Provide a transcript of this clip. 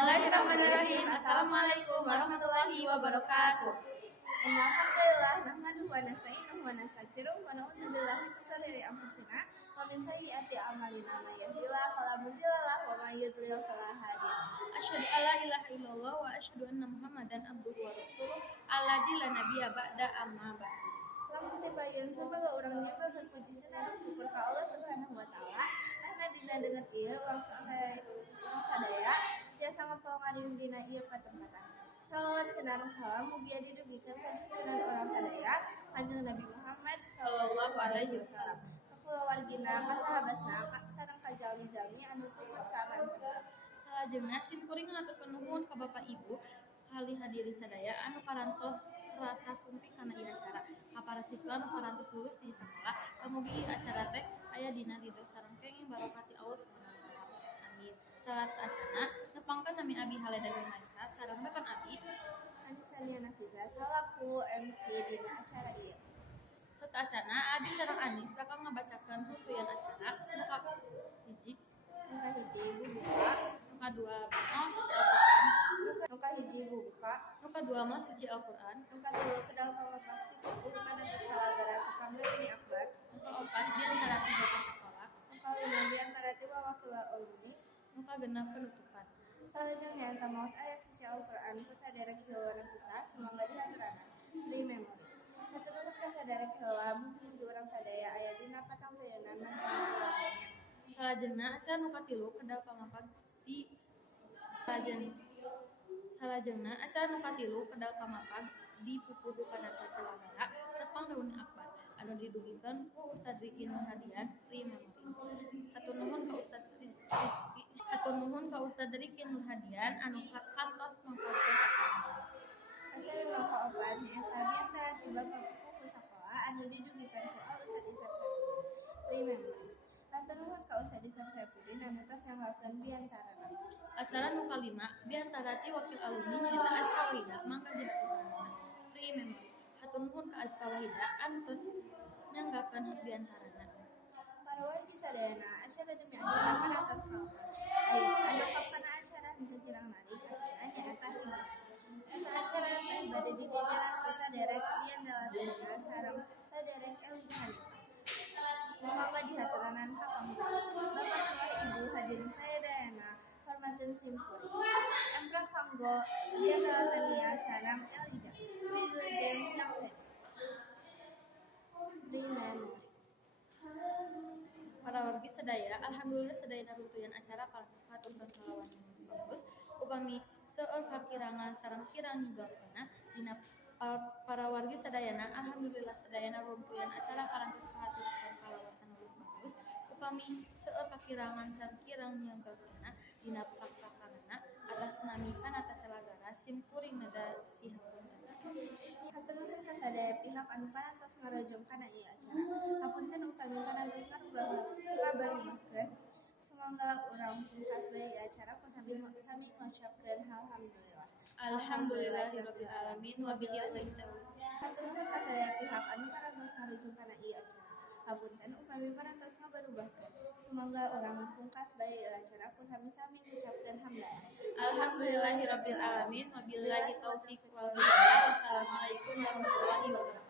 Bismillahirrahmanirrahim. Assalamualaikum warahmatullahi wabarakatuh. Alhamdulillah nahmaduhu wa nasta'inuhu wa nastaghfiruh wa na'udzu billahi min shururi anfusina wa min sayyiati a'malina may yahdihillahu fala mudilla lahu wa may yudlil fala hadiya lahu. Asyhadu alla ilaha illallah wa asyhadu anna Muhammadan abduhu wa rasuluh alladzi la nabiyya ba'da amma ba'du. Lamun teu bayun semoga urang nyembah puji senarang syukur ka Allah Subhanahu wa taala. Nah dina dengan ieu urang sadaya tiasa ngapal ngariung dina ieu patempatan. Salawat senarang salam mugia didugikan ka junjungan orang sadaya Kanjeng Nabi Muhammad Sallallahu alaihi wasallam. Ka kulawargina, ka sahabatna, sareng ka jalmi-jalmi anu tumut ka aman. Salajengna sim kuring ngaturkeun nuhun ka Bapak Ibu kali hadiri sadaya anu parantos rasa sumpi kana ieu acara. Ka para siswa anu parantos lulus di sakola, pamugi ieu acara teh aya dina ridho sareng kenging barokati Allah Subhanahu wa taala. Amin. Salat acana nepangkeun nami Abi Haleda Maisa sareng rekan Abi Anisania Nafiza salaku MC dina acara ieu. Set acana Abi sareng Anis bakal ngabacakeun hukuyan acara muka hiji Nuka hiji ibu buka, nuka dua mau suci Al-Qur'an, nuka hiji ibu buka, nuka dua mau suci Al-Qur'an, nuka telu kedal pamapakti buku mana calagara tepambil ini akbar, nuka opat di antara tiga sekolah, nuka lima di antara tiba wakil uluni, nuka genap penutupan. Salajengna enta maos ayat suci Al-Qur'an ku saderek hilwa nafisa semoga dihaturanan free memory. Haturnuhun ka saderek hilwa mugi urang sadaya aya dina patang teuyeuna mantan lamunnya. Salajengna acara nu katilu kedal pamapag di Salajengna acara nu katilu kedal pamapag di Pupuhu Panata Calagara tepang daun akbar anu didugikeun ku Ustad Riki Nurhadian free memory. Hatur nuhun ka Ustad Riki Nurhadian anu kantos mangpagkeun acara. Acara nu kaopat nyaeta di antara tiba buku sakola anu didugikeun ku Al Ustad Isap Saipudin free memory. Hatur nuhun ka Ustad Isap Saipudin anu tos nganggalkeun di antarana. Acara nu kalima biantara ti wakil alumni nyaeta Azka Wahida mangga dihaturkeun free memory. Hatur nuhun ka Azka Wahida anu tos nyanggakeun biantarana. Para wargi sadayana acara demi acara manatos kaopat. Ayeuna anu kapana acara henteu kirang narik atina nyaeta hiburan. Eta acara teh bade dijajaran ku saderek Dian Daladina sareng saderek Elisa Hanifah. Semoga dihaturanan ka pamuga. Bapak Ibu hadirin sadayana hormateun simpuri. Emprak kanggo Dian Daladina sareng Elija. Wilujeng Yakseni. Memory. Para wargi sadaya, alhamdulillah sadayana rutuyan acara kalantos katurkeun kalawan bagus upami seueur kakirangan sareng kirang nyugakeunna dina para wargi sadayana alhamdulillah sadayana rutuyan acara kalantos katurkeun kalawasan lulus bagus upami seueur kakirangan sareng kirang nyugakeunna dina prakakangna atas nami Panata Calagara sim kuring nada sihapunten. Hatur nuhun ka sadaya pihak anu parantos ngarojong kana ieu acara. Hapunten upami parantos ngabarengkeun. Semoga urang pungkas bae ieu acara ku sami ngucapkeun alhamdulillah. Alhamdulillahirabbil alamin wa bihi taufiq. Hatur nuhun ka sadaya pihak anu parantos ngarojong kana ieu acara. Hapunten upami parantos ngabarubahkeun. Semoga urang pungkas bae ieu acara ku sami-sami ngucapkeun hamdalah. Alhamdulillahirabbil alamin wa billahi taufiq wal hidayah. Wassalamualaikum warahmatullahi wabarakatuh.